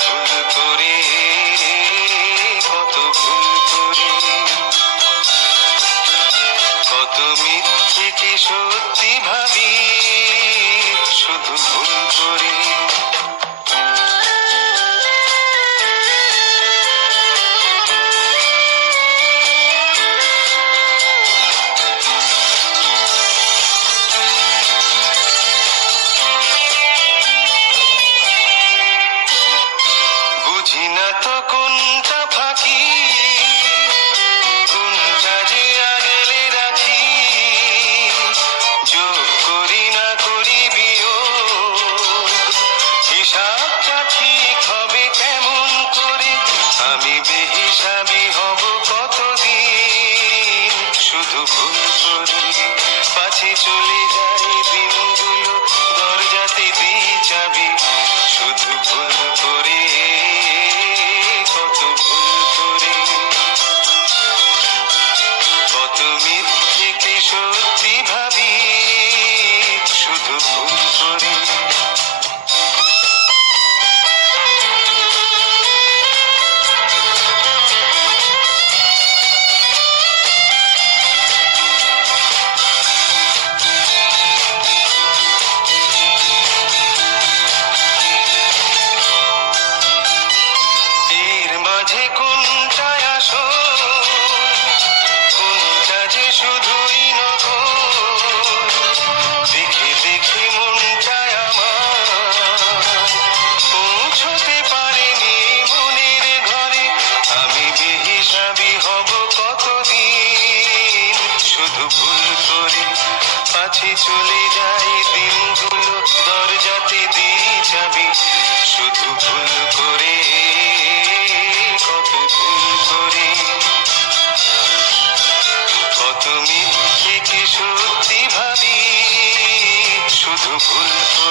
ভুল করে, কত ভুল করে, কত মিথ্যেকে সত্যি ভাবি শুধু ভুল করে। বুঝি না তো কোনটা ফাঁকি, কোনটা যে আগলে রাখি, যোগ করি না করি বিয়োগ, হিসাবটা ঠিক হবে কেমন করে, আমি বেহিসাবি হব কতদিন শুধু ভুল করি। পাছে চলে যায় দিনগুলো, দরজাতে দিই চাবি শুধু ভুল করে, কত ভুল করে, কত মিথ্যেকে সত্যি ভাবি শুধু ভুল করে। এর মাঝে কোনটায় আসো, কোনটা যে শুধুই নকল, দেখে দেখে মনটায় আমার পৌঁছতে পারেনি মনের ঘরে, আমি বেহিসাবি হব কতদিন শুধু ভুল করে। পাছে চলে যায় দিনগুলো, দরজাতে দিই চাবি শুধু ভুল করে, কত ভুল করে, কত মিথ্যেকে সত্যি ভাবি শুধু ভুল করে।